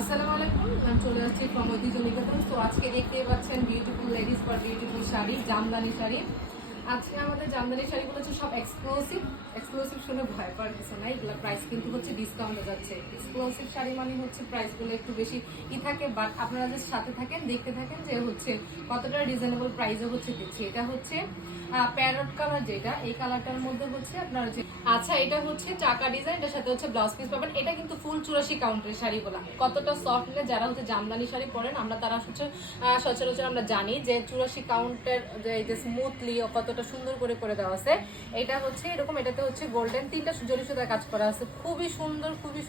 আসসালামু আলাইকুম, আমি চলে আসছি ফ্রম ঐতিহ্যনিকেতন। তো আজকে দেখতে পাচ্ছেন beautiful ladies for beautiful sari, Jamdani sari. আজকে আমাদের জামদানি শাড়িগুলো হচ্ছে সব এক্সক্লুসিভ। এক্সক্লুসিভ শুনে ভয় পাওয়ার কিছু নাই, এগুলো প্রাইস কিন্তু হচ্ছে ডিসকাউন্টে যাচ্ছে। এক্সক্লুসিভ শাড়ি মানে হচ্ছে প্রাইসগুলো একটু বেশি থাকে, বাট আপনারা যে সাথে থাকেন দেখতে থাকেন যে হচ্ছে কতটা রিজনেবল প্রাইসে হচ্ছে দিচ্ছি। এটা হচ্ছে প্যারট কালার, যেটা এই কালারটার মধ্যে হচ্ছে আপনার যে আচ্ছা, এটা হচ্ছে চাকা ডিজাইন, এটার সাথে হচ্ছে ব্লাউজ পিস পাবেন। এটা কিন্তু ফুল 84 কাউন্টের শাড়িগুলো কতটা সফট, যারা হচ্ছে জামদানি শাড়ি পরেন আমরা তারা হচ্ছে সচরাচর আমরা জানি যে 84 কাউন্টের যে স্মুথলি কতটা সুন্দর করে দেওয়া আছে। এটা হচ্ছে এরকম, এটাতে হচ্ছে গোল্ডেন 3টা জরি সুতার কাজ করা আছে। খুবই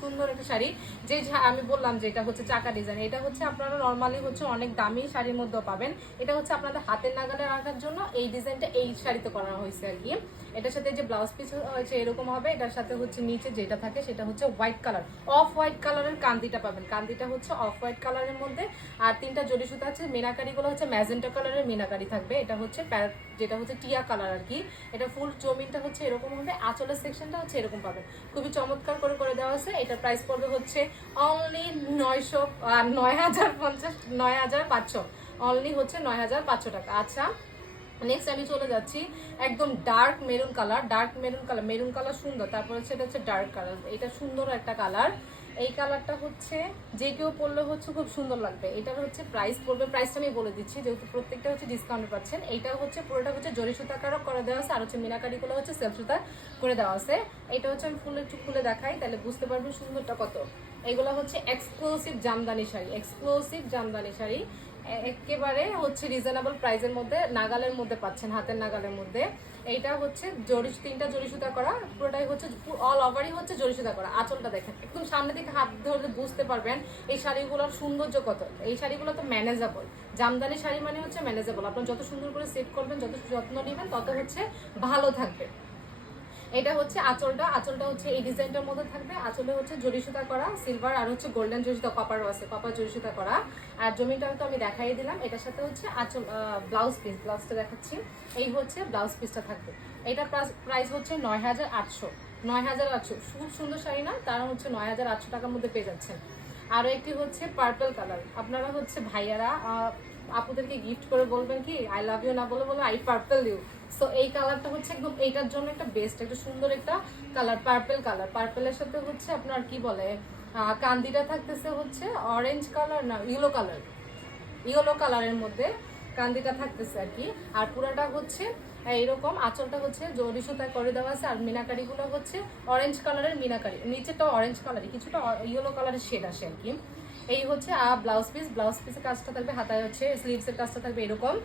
সুন্দর একটা শাড়ি। যে আমি বললাম যে এটা হচ্ছে চাকা ডিজাইন, এটা হচ্ছে আপনারা নর্মালি হচ্ছে অনেক দামি শাড়ির মধ্যেও পাবেন। এটা হচ্ছে আপনাদের হাতের নাগালে রাখার জন্য এই ডিজাইনটা এই শাড়িতে করা হয়েছে আর কি। এটার সাথে যে ব্লাউজ পিস হচ্ছে এরকম হবে, এটার সাথে হচ্ছে নিচে যেটা থাকে সেটা হচ্ছে হোয়াইট কালার, অফ হোয়াইট কালারের কান্দিটা পাবেন। কান্দিটা হচ্ছে অফ হোয়াইট কালারের মধ্যে, আর 3টা জরি সুতা আছে। মিনাকারিগুলো হচ্ছে ম্যাজেন্টা কালারের মিনাকারি থাকবে। এটা হচ্ছে যেটা হচ্ছে টিয়া কালার আর কি। এটা ফুল জমিনটা হচ্ছে এরকম হবে, আঁচলের সেকশনটা হচ্ছে এরকম পাবেন। খুবই চমৎকার করে দেওয়া আছে। এটার প্রাইস পড়বে হচ্ছে অনলি 9,500, অনলি হচ্ছে 9,500 টাকা। আচ্ছা, নেক্সট আমি চলে যাচ্ছি একদম dark maroon colour, maroon colour সুন্দর। তারপর হচ্ছে এটা হচ্ছে ডার্ক কালার, এটা সুন্দর একটা কালার। এই কালারটা হচ্ছে যে কেউ পরলে হচ্ছে খুব সুন্দর লাগবে। এটার হচ্ছে প্রাইস পড়বে, প্রাইসটা আমি বলে দিচ্ছি যেহেতু প্রত্যেকটা হচ্ছে ডিসকাউন্টে পাচ্ছেন। এইটা হচ্ছে পুরোটা হচ্ছে জরি সুতাকারও করে দেওয়া আছে, আর হচ্ছে মিনাকারিগুলো হচ্ছে সেলফ সুতা করে দেওয়া আছে। এটা হচ্ছে আমি একটু খুলে দেখাই, তাহলে বুঝতে পারবেন সুন্দরটা কত। এইগুলো হচ্ছে এক্সক্লুসিভ জামদানি শাড়ি, একেবারে হচ্ছে রিজনেবল প্রাইসের মধ্যে, নাগালের মধ্যে পাচ্ছেন, হাতের নাগালের মধ্যে। এইটা হচ্ছে 3টা জরি সুতা করা, পুরোটাই হচ্ছে অল ওভারই হচ্ছে জরি সুতা করা। আঁচলটা দেখেন, একদম সামনে থেকে হাত ধরে বুঝতে পারবেন এই শাড়িগুলোর সৌন্দর্য কত। এই শাড়িগুলো তো ম্যানেজেবল, জামদানি শাড়ি মানে হচ্ছে ম্যানেজেবল। আপনার যত সুন্দর করে সেট করবেন, যত যত্ন নেবেন, তত হচ্ছে ভালো থাকবে। এটা হচ্ছে আঁচলটা হচ্ছে এই ডিজাইনটার মধ্যে থাকবে। আঁচলে হচ্ছে জরি সুতা করা সিলভার, আর হচ্ছে গোল্ডেন জরি সুতা, কপারও আছে, কপার জরি সুতা করা। আর জমিটা তো আমি দেখাই দিলাম। এটার সাথে হচ্ছে আঁচল ব্লাউজটা দেখাচ্ছি। এই হচ্ছে ব্লাউজ পিসটা থাকবে। এটা প্রাইস হচ্ছে 9,800। খুব সুন্দর শাড়ি না? তারা হচ্ছে 9,800 টাকার মধ্যে পেয়ে যাচ্ছেন। আরও একটি হচ্ছে পার্পল কালার। আপনারা হচ্ছে ভাইয়ারা আপুদেরকে গিফট করে বলবেন কি আই লাভ ইউ, না বলে আই পার্পল ইউ। সো এই কালারটা হচ্ছে একদম এইটার জন্য একটা বেস্ট, একটা সুন্দর একটা কালার, পার্পেলের সাথে হচ্ছে আপনার কি বলে কান্দিটা থাকতেছে হচ্ছে অরেঞ্জ কালার, না ইয়েলো কালারের মধ্যে কান্দিটা থাকতেছে আর কি। আর পুরাটা হচ্ছে এইরকম, আঁচলটা হচ্ছে জরি সুতায় করে দেওয়া আছে, আর মিনাকারিগুলো হচ্ছে অরেঞ্জ কালারের মিনাকারি, নিচেটাও অরেঞ্জ কালারই, কিছুটা ইয়েলো কালারের শেড আসে আর কি। এই হচ্ছে ব্লাউজ পিসের কাজটা থাকবে, হাতায় হচ্ছে স্লিভসের কাজটা থাকবে এরকম।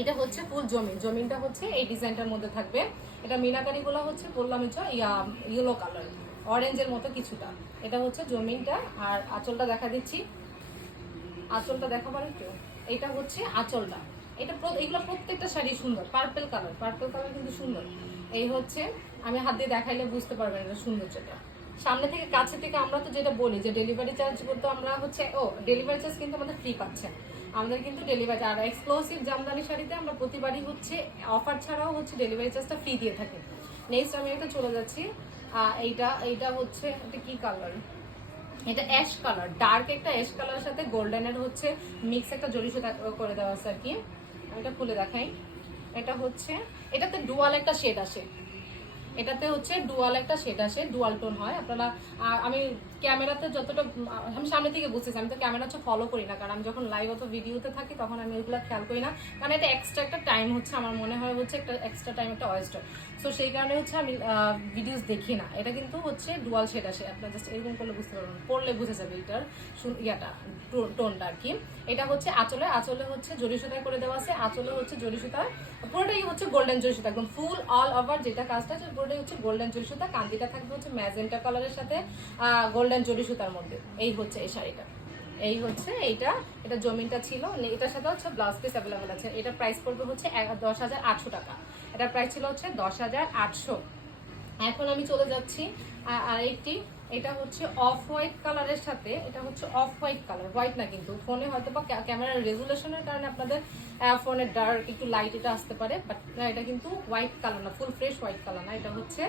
এটা হচ্ছে ফুল জমিনটা হচ্ছে এই ডিজাইনটার মধ্যে থাকবে। এটা মিনাকারিগুলো হচ্ছে বললাম ইয়েলো কালার, অরেঞ্জের মতো কিছুটা। এটা হচ্ছে জমিনটা। আর আঁচলটা দেখা দিচ্ছি, আঁচলটা দেখাবার একটু। এটা হচ্ছে আঁচলটা। এগুলো প্রত্যেকটা শাড়ি সুন্দর। পার্পল কালার কিন্তু সুন্দর। এই হচ্ছে, আমি হাত দিয়ে দেখাইলে বুঝতে পারবেন এটা সৌন্দর্যটা। সামনে থেকে কাছে থেকে আমরা তো যেটা বলি যে ডেলিভারি চার্জ বলতে আমরা হচ্ছে ডেলিভারি চার্জ কিন্তু আমাদের ফ্রি পাচ্ছেন। আমাদের কিন্তু ডেলিভারি, আর এক্সক্লুসিভ জামদানি শাড়িতে আমরা প্রতিবারই হচ্ছে অফার ছাড়াও হচ্ছে ডেলিভারি চার্জটা ফ্রি দিয়ে থাকি। নেক্সট আমি একটা চলে যাচ্ছি। এইটা হচ্ছে এটা কি কালার, এটা অ্যাশ কালার, ডার্ক একটা অ্যাশ কালারের সাথে গোল্ডেনের হচ্ছে মিক্স একটা জরি সুতা করে দেওয়া আছে আর কি। আমি এটা খুলে দেখাই। এটা হচ্ছে, এটাতে ডুয়াল একটা শেড আসে, ডুয়াল টোন হয়। আপনারা আমি ক্যামেরাতে যতটা আমি সামনে থেকে বুঝতেছি, আমি তো ক্যামেরা হচ্ছে ফলো করি না, কারণ আমি যখন লাইভ অথবা ভিডিওতে থাকি তখন আমি ওইগুলো খেয়াল করি না, কারণ এটা এক্সট্রা একটা টাইম হচ্ছে, আমার মনে হয় হচ্ছে একটা এক্সট্রা টাইম একটা ওয়েস্ট হয়। সো সেই কারণে হচ্ছে আমি ভিডিওস দেখি না। এটা কিন্তু হচ্ছে ডুয়াল শেড আসে, আপনার জাস্ট এরকম করলে বুঝতে পারবেন, পড়লে বুঝে যাবে এটার টোনটা আর কি। এটা হচ্ছে আঁচলে হচ্ছে জরি সুতায় করে দেওয়া আছে। আঁচলে হচ্ছে জরি সুতা, পুরোটাই হচ্ছে গোল্ডেন জরি সুতা, একদম ফুল অল ওভার যেটা কাজটা পুরোটাই হচ্ছে গোল্ডেন জরি সুতা। কান্দিটা থাকবে হচ্ছে ম্যাজেন্টা কালারের সাথে গোল্ডেন জরি সুতার মধ্যে। এই হচ্ছে এই শাড়িটা, এই হচ্ছে এটা জমিনটা ছিল। এটার সাথে হচ্ছে ব্লাউজ পিস অ্যাভেলেবেল আছে। এটা প্রাইস পড়বে হচ্ছে 10,800 টাকা। এটার প্রাইস ছিল হচ্ছে 10,800। এখন আমি চলে যাচ্ছি আরেকটি এটা হচ্ছে অফ হোয়াইট কালারের সাথে, এটা হচ্ছে অফ হোয়াইট কালার, হোয়াইট না কিন্তু, ফোনে হয়তো বা ক্যামেরার রেজুলেশনের কারণে আপনাদের ফোনের ডার্ক একটু লাইট এটা আসতে পারে, বাট এটা কিন্তু হোয়াইট কালার না, ফুল ফ্রেশ হোয়াইট কালার না, এটা হচ্ছে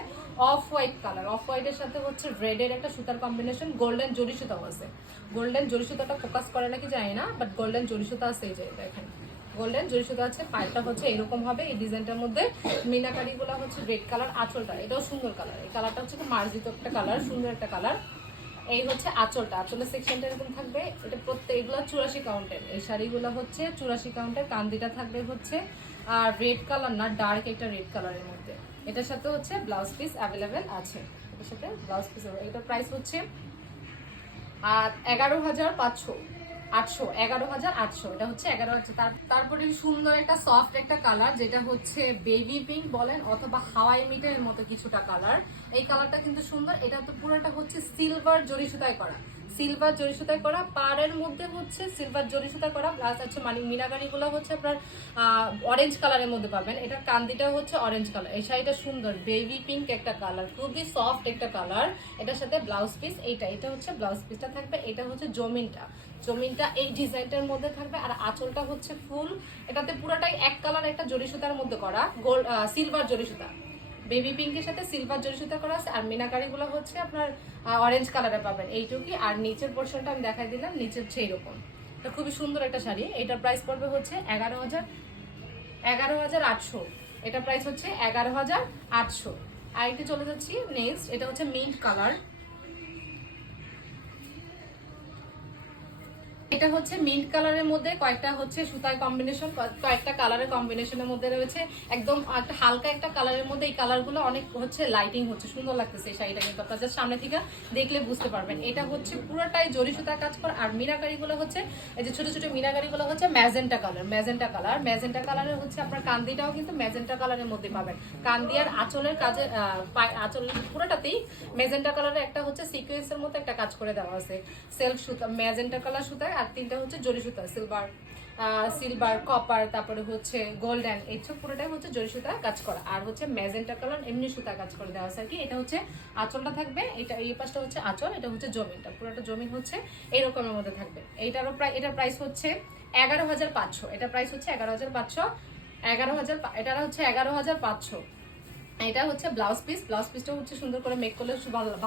অফ হোয়াইট কালার। অফ হোয়াইটের সাথে হচ্ছে রেডের একটা সুতার কম্বিনেশন, গোল্ডেন জরি সুতাও আছে। গোল্ডেন জরি সুতাটা ফোকাস করে নাকি জানি না, বাট গোল্ডেন জরি সুতা আছে, এই যে দেখেন গোল্ডেন জরি সুতা আছে। পায়েরটা হচ্ছে এরকম হবে এই ডিজাইনটার মধ্যে, মিনাকারি গুলা হচ্ছে রেড কালার, আঁচলটা এটাও সুন্দর কালার, এই কালারটা হচ্ছে মার্জিত একটা কালার, সুন্দর একটা কালার। এই হচ্ছে আঁচলটা, আঁচলের সেকশনটা এরকম থাকবে, এটা প্রত্যেক এগুলো 84 কাউন্টের, এই শাড়িগুলো হচ্ছে 84 কাউন্টের। কান্দিটা থাকবে হচ্ছে আর রেড কালার না, ডার্ক একটা রেড কালারের মধ্যে। এটার সাথে হচ্ছে ব্লাউজ পিস অ্যাভেলেবেল আছে, এটার সাথে ব্লাউজ পিস। এটার প্রাইস হচ্ছে 11,500, 800, 11,800, এটা হচ্ছে 11,000। তারপরে সুন্দর একটা সফট একটা কালার, যেটা হচ্ছে বেবি পিঙ্ক বলেন অথবা হাওয়াই মিটের মতো কিছুটা কালার। এই কালারটা কিন্তু সুন্দর, এটা তো পুরোটা হচ্ছে সিলভার জরি সুতায় করা, সিলভার জরি সুতায় করা, পাড়ের মধ্যে হচ্ছে সিলভার জরি সুতায় করা, প্লাস আছে মানে মিনাকারি গুলো হচ্ছে আপনার অরেঞ্জ কালারের মধ্যে পাবেন। এটা কান্দিটা হচ্ছে অরেঞ্জ কালার। এই শাড়িটা সুন্দর বেবি পিঙ্ক একটা কালার, খুবই সফট একটা কালার। এটার সাথে ব্লাউজ পিস এটা হচ্ছে ব্লাউজ পিসটা থাকবে, এটা হচ্ছে জমিনটা এই ডিজাইনটার মধ্যে থাকবে। আর আঁচলটা হচ্ছে ফুল, এটাতে পুরোটাই এক কালার একটা জরি সুতার মধ্যে করা, গোল্ড সিলভার জরি সুতা, বেবি পিঙ্কের সাথে সিলভার জরি সুতা করা আছে। আর মিনাকারি গুলো হচ্ছে আপনার অরেঞ্জ কালারে পাবেন এইটুকুই। আর নিচের পোর্শনটা আমি দেখাই দিলাম, নিচের হচ্ছে এইরকম। এটা খুবই সুন্দর একটা শাড়ি, এটার প্রাইস পড়বে হচ্ছে 11,800। এটা প্রাইস হচ্ছে 11,800। আর একটু চলে যাচ্ছি নেক্সট, এটা হচ্ছে মিন্ট কালার। এটা হচ্ছে মিন্ট কালারের মধ্যে কয়েকটা হচ্ছে সুতার কম্বিনেশন, কয়েকটা কালারের কম্বিনেশনের মধ্যে রয়েছে, একদম একটা হালকা একটা কালারের মধ্যে। এই কালারগুলো অনেক হচ্ছে লাইটিং হচ্ছে, সুন্দর লাগতেছে এই শাড়িটা, কিন্তু আপনারা সামনে থেকে দেখলে বুঝতে পারবেন। এটা হচ্ছে পুরোটাই জরি সুতার কাজ করা। আর মিনাকারিগুলো হচ্ছে এই যে ছোট ছোট মিনাকারিগুলো হচ্ছে ম্যাজেন্টা কালারের হচ্ছে আপনার কান্দিটাও কিন্তু ম্যাজেন্টা কালারের মধ্যে পাবেন। কান্দি আর আঁচলের কাজে আঁচলের পুরোটাতেই ম্যাজেন্টা কালারের একটা হচ্ছে সিকোয়েন্সের মতো একটা কাজ করে দেওয়া আছে, সেলফ সুতা ম্যাজেন্টা কালার সুতায়। আর তিনটা হচ্ছে জরি সুতা, সিলভার কপার, তারপরে হচ্ছে গোল্ডেন, এই সব পুরোটাই হচ্ছে জরি সুতা কাজ করা। আর হচ্ছে ম্যাজেন্টা কালার এমনি সুতা কাজ করে দেওয়া আছে আর কি। এটা হচ্ছে আঁচলটা থাকবে, এটা এই পাশটা হচ্ছে আঁচল, এটা হচ্ছে জমিনটা, পুরোটা জমিন হচ্ছে এইরকমের মধ্যে থাকবে। এটার প্রাইস হচ্ছে 11,500। এটা প্রাইস হচ্ছে 11,500, 11,000, এটা হচ্ছে 11,500। এটা হচ্ছে ব্লাউজ পিসটা হচ্ছে সুন্দর করে মেক করলে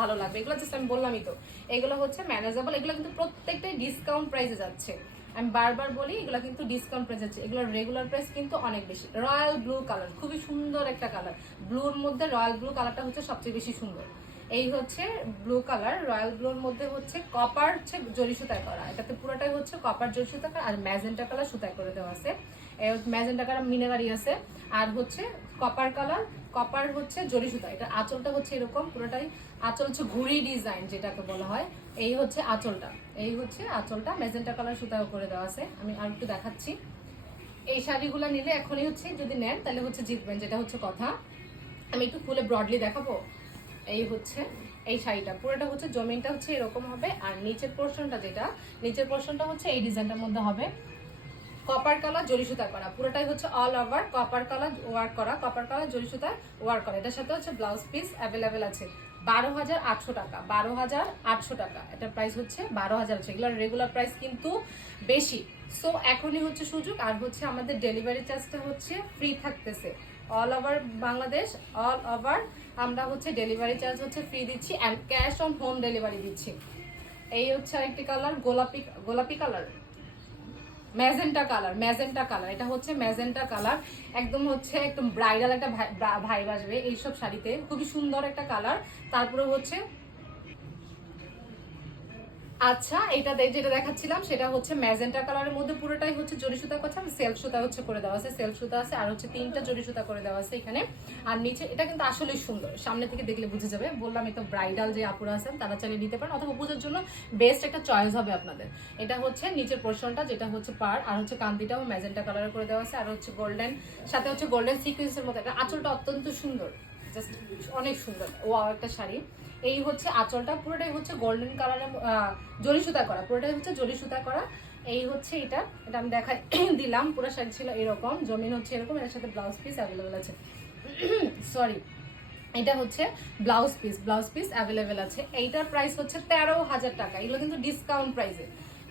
ভালো লাগবে। এগুলো জাস্ট আমি বললামই তো, এগুলো হচ্ছে ম্যানেজেবল, এগুলো কিন্তু প্রত্যেকটাই ডিসকাউন্ট প্রাইসে যাচ্ছে। আমি বারবার বলি এগুলো কিন্তু ডিসকাউন্ট প্রাইস যাচ্ছে, এগুলোর রেগুলার প্রাইস কিন্তু অনেক বেশি। রয়্যাল ব্লু কালার, খুবই সুন্দর একটা কালার, ব্লুর মধ্যে রয়্যাল ব্লু কালারটা হচ্ছে সবচেয়ে বেশি সুন্দর। এই হচ্ছে ব্লু কালার, রয়্যাল ব্লুর মধ্যে হচ্ছে কপার হচ্ছে জরি সুতায় করা, এটাতে পুরোটাই হচ্ছে কপার জরি সুতা আর ম্যাজেন্টা কালার সুতায় করে দেওয়া আছে। ম্যাজেন্টা কালার মিনারি আছে। আর হচ্ছে কপার হচ্ছে জরি সুতা। এটা আঁচলটা হচ্ছে এরকম পুরোটাই, আঁচল হচ্ছে ঘুড়ি ডিজাইন যেটাকে বলা হয়। এই হচ্ছে আঁচলটা ম্যাজেন্টা কালার সুতাও করে দেওয়া আছে। আমি আর একটু দেখাচ্ছি। এই শাড়িগুলো নিলে এখনই হচ্ছে যদি নেন তাহলে হচ্ছে জিতবেন, যেটা হচ্ছে কথা। আমি একটু খুলে ব্রডলি দেখাবো। এই হচ্ছে এই শাড়িটা, পুরোটা হচ্ছে জমিনটা হচ্ছে এরকম হবে। আর নিচের পোর্শনটা হচ্ছে এই ডিজাইনটার মধ্যে হবে, কপার কালার জরি সুতা করা, পুরোটাই হচ্ছে all over copper colour work করা, কপার কালার জরি সুতা ওয়ার্ক করা। এটার সাথে হচ্ছে ব্লাউজ পিস অ্যাভেলেবেল আছে। 12,800 টাকা, 12,800 টাকা। এটার প্রাইস হচ্ছে 12,000 আছে। এগুলোর রেগুলার প্রাইস কিন্তু বেশি, সো এখনই হচ্ছে সুযোগ। আর হচ্ছে আমাদের ডেলিভারি চার্জটা হচ্ছে ফ্রি থাকতেছে all over Bangladesh, all over আমরা হচ্ছে ডেলিভারি চার্জ হচ্ছে ফ্রি দিচ্ছি and cash on home delivery দিচ্ছি। এই হচ্ছে আরেকটি কালার, গোলাপি কালার, ম্যাজেন্টা কালার। এটা হচ্ছে ম্যাজেন্টা কালার, একদম হচ্ছে একদম ব্রাইডাল একটা ভাইব আসবে এইসব শাড়িতে, খুবই সুন্দর একটা কালার। তারপরে হচ্ছে আচ্ছা, এটা যেটা দেখাচ্ছিলাম সেটা হচ্ছে ম্যাজেন্টা কালারের মধ্যে পুরোটাই হচ্ছে জরি সুতা করছে, সেলফ সুতা হচ্ছে করে দেওয়া আছে, সেলফ সুতা আছে। আর হচ্ছে 3টা জরি সুতা করে দেওয়া আছে এখানে। আর নিচে এটা কিন্তু আসলেই সুন্দর, সামনে থেকে দেখলে বুঝে যাবে। বললাম এটা ব্রাইডাল যে আপুরা আছেন তারা চালিয়ে নিতে পারেন, অথবা পুজোর জন্য বেস্ট একটা চয়েস হবে আপনাদের। এটা হচ্ছে নিচের পোর্শনটা, যেটা হচ্ছে পার। আর হচ্ছে কান্দিটাও ম্যাজেন্টা কালার করে দেওয়া আছে। আর হচ্ছে গোল্ডেন, সাথে হচ্ছে গোল্ডেন সিকোয়েন্সের মতো একটা আঁচলটা অত্যন্ত সুন্দর, জাস্ট অনেক সুন্দর। ওয়াও একটা শাড়ি। এই হচ্ছে আঁচলটা, পুরোটাই হচ্ছে গোল্ডেন কালারের জরি সুতা করা, পুরোটাই হচ্ছে জরি সুতা করা। এই হচ্ছে এটা আমি দেখাই দিলাম। পুরো শাড়ি ছিল এরকম, জমিন হচ্ছে এরকম, এর সাথে ব্লাউজ পিস অ্যাভেলেবেল আছে। সরি, এটা হচ্ছে ব্লাউজ পিস অ্যাভেলেবেল আছে। এইটার প্রাইস হচ্ছে 13,000 টাকা। এগুলো কিন্তু ডিসকাউন্ট প্রাইসে,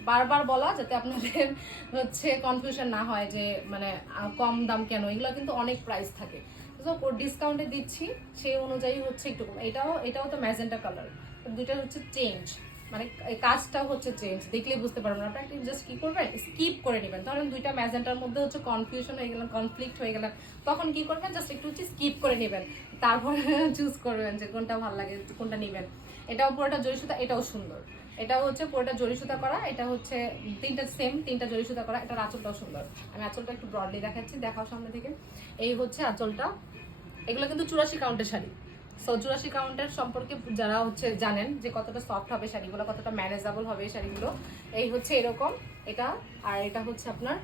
বারবার বলা যাতে আপনাদের হচ্ছে কনফিউশন না হয় যে মানে কম দাম কেন, এগুলো কিন্তু অনেক প্রাইস থাকে। তো ডিসকাউন্টে দিচ্ছি সেই অনুযায়ী হচ্ছে একটু কম। এটাও তো ম্যাজেন্টা কালার, দুইটা হচ্ছে চেঞ্জ, মানে এই কাজটাও হচ্ছে চেঞ্জ, দেখলে বুঝতে পারবেন। আপনারা জাস্ট কি করবেন, স্কিপ করে নেবেন। ধরেন দুইটা ম্যাজেন্টার মধ্যে হচ্ছে কনফিউশন হয়ে গেলেন, কনফ্লিক্ট হয়ে গেলেন, তখন কি করবেন, জাস্ট একটু হচ্ছে স্কিপ করে নেবেন, তারপরে চুজ করবেন যে কোনটা ভালো লাগে, কোনটা নেবেন। এটাও পুরোটা জরি সুতা, এটাও সুন্দর। এটাও হচ্ছে পুরোটা জরি সুতা করা, এটা হচ্ছে তিনটা জরি সুতা করা। এটার আঁচলটাও সুন্দর। আমি আঁচলটা একটু ব্রডলি দেখাচ্ছি, দেখাও সামনে থেকে। এই হচ্ছে আঁচলটা। এগুলো কিন্তু 84 কাউন্টের শাড়ি। সো 84 কাউন্টের সম্পর্কে যারা হচ্ছে জানেন যে কতটা সফট হবে শাড়িগুলো, কতটা ম্যানেজেবল হবে এই শাড়িগুলো। এই হচ্ছে এরকম এটা, আর এটা হচ্ছে আপনার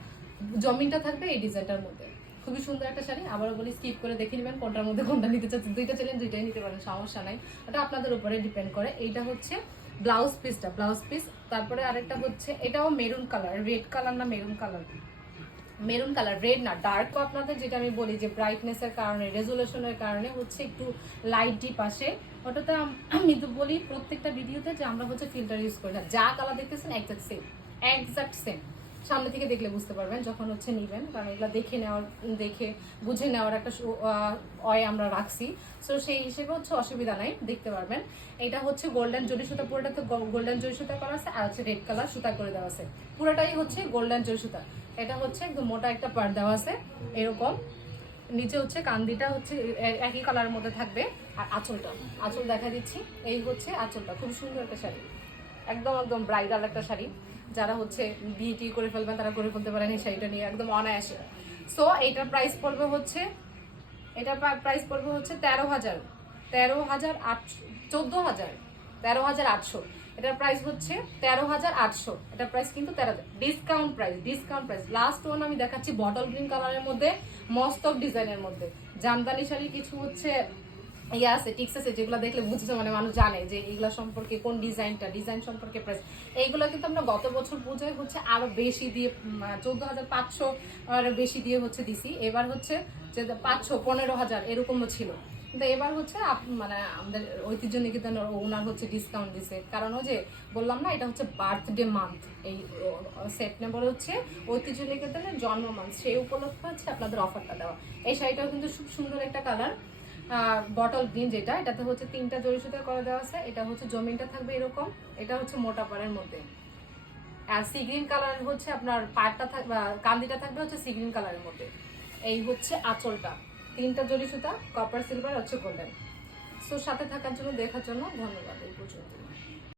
জমিনটা থাকবে এই ডিজাইনটার মধ্যে। খুবই সুন্দর একটা শাড়ি। আবারও বলি, স্কিপ করে দেখে নেবেন কোনটার মধ্যে কোনটা নিতে চাচ্ছেন। দুইটা চাইলেন দুইটাই নিতে পারেন, সমস্যা নাই, ওটা আপনাদের উপরে ডিপেন্ড করে। এইটা হচ্ছে ব্লাউজ পিস। তারপরে আরেকটা হচ্ছে এটাও মেরুন কালার, রেড কালার না maroon colour, maroon colour, red না ডার্ক। আপনাদের যেটা আমি বলি যে ব্রাইটনেসের কারণে, রেজুলেশনের কারণে হচ্ছে একটু লাইট ডিপ আসে, ওটাতে আমি তো বলি প্রত্যেকটা ভিডিওতে যে আমরা হচ্ছে ফিল্টার ইউজ করি না। যা কালার দেখতেছেন একজাক্ট সেম। সামনে থেকে দেখলে বুঝতে পারবেন যখন হচ্ছে নিবেন, কারণ এগুলো দেখে বুঝে নেওয়ার একটা আমরা রাখছি। সো সেই হিসেবে হচ্ছে অসুবিধা নাই, দেখতে পারবেন। এটা হচ্ছে গোল্ডেন জরি সুতা, পুরোটাতে গোল্ডেন জরি সুতা করা আছে, আর হচ্ছে রেড কালার সুতা করে দেওয়া আছে। পুরোটাই হচ্ছে গোল্ডেন জরি সুতা। এটা হচ্ছে একদম মোটা একটা পাড় দেওয়া আছে এরকম। নিচে হচ্ছে কান্দিটা হচ্ছে একই কালারের মধ্যে থাকবে। আর আঁচল দেখা দিচ্ছি। এই হচ্ছে আঁচলটা, খুব সুন্দর একটা শাড়ি, একদম ব্রাইডাল একটা শাড়ি। যারা হচ্ছে বিয়ে করে ফেলবেন তারা করে ফেলতে পারেন এই শাড়িটা নিয়ে একদম অনায়াসে। সো এটার প্রাইস পড়বে হচ্ছে 13,000, 13,800। এটার প্রাইস হচ্ছে 13,800। এটার প্রাইস কিন্তু 13,000, ডিসকাউন্ট প্রাইস। লাস্ট ওয়ান আমি দেখাচ্ছি বটল গ্রিন কালারের মধ্যে, মস্তক ডিজাইনের মধ্যে জামদানি শাড়ি। কিছু হচ্ছে ইয়ে আছে, টিক্স আছে, যেগুলো দেখলে বুঝছে মানে মানুষ জানে যে এইগুলা সম্পর্কে, কোন ডিজাইন সম্পর্কে প্রাইস। এইগুলো কিন্তু আমরা গত বছর পুজোয় হচ্ছে আরো বেশি দিয়ে 14,500 আরো বেশি দিয়ে হচ্ছে দিছি। এবার হচ্ছে যে 500, 15,000 এরকমও ছিল, কিন্তু এবার হচ্ছে মানে আমাদের ঐতিহ্য নিকেতন ওনার হচ্ছে ডিসকাউন্ট দিছে। কারণ ওই যে বললাম না, এটা হচ্ছে বার্থডে মান্থ, এই সেপ্টেম্বর হচ্ছে ঐতিহ্য নিকেতনের জন্ম মান্থ, সেই উপলক্ষে হচ্ছে আপনাদের অফারটা দেওয়া। এই শাড়িটাও কিন্তু খুব সুন্দর একটা কালার, বটল গ্রিন যেটা, এটাতে হচ্ছে 3টা জরি সুতা করে দেওয়া আছে। এটা হচ্ছে জমিনটা থাকবে এরকম, এটা হচ্ছে মোটা পাড়ের মধ্যে। আর সি গ্রিন কালার হচ্ছে আপনার পাড়টা থাকবে, কান্দিটা থাকবে হচ্ছে সি গ্রিন কালারের মধ্যে। এই হচ্ছে আঁচলটা, 3টা জরি সুতা, কপার সিলভার হচ্ছে গোল্ডেন। সো সাথে থাকার জন্য, দেখার জন্য ধন্যবাদ। এই পর্যন্ত।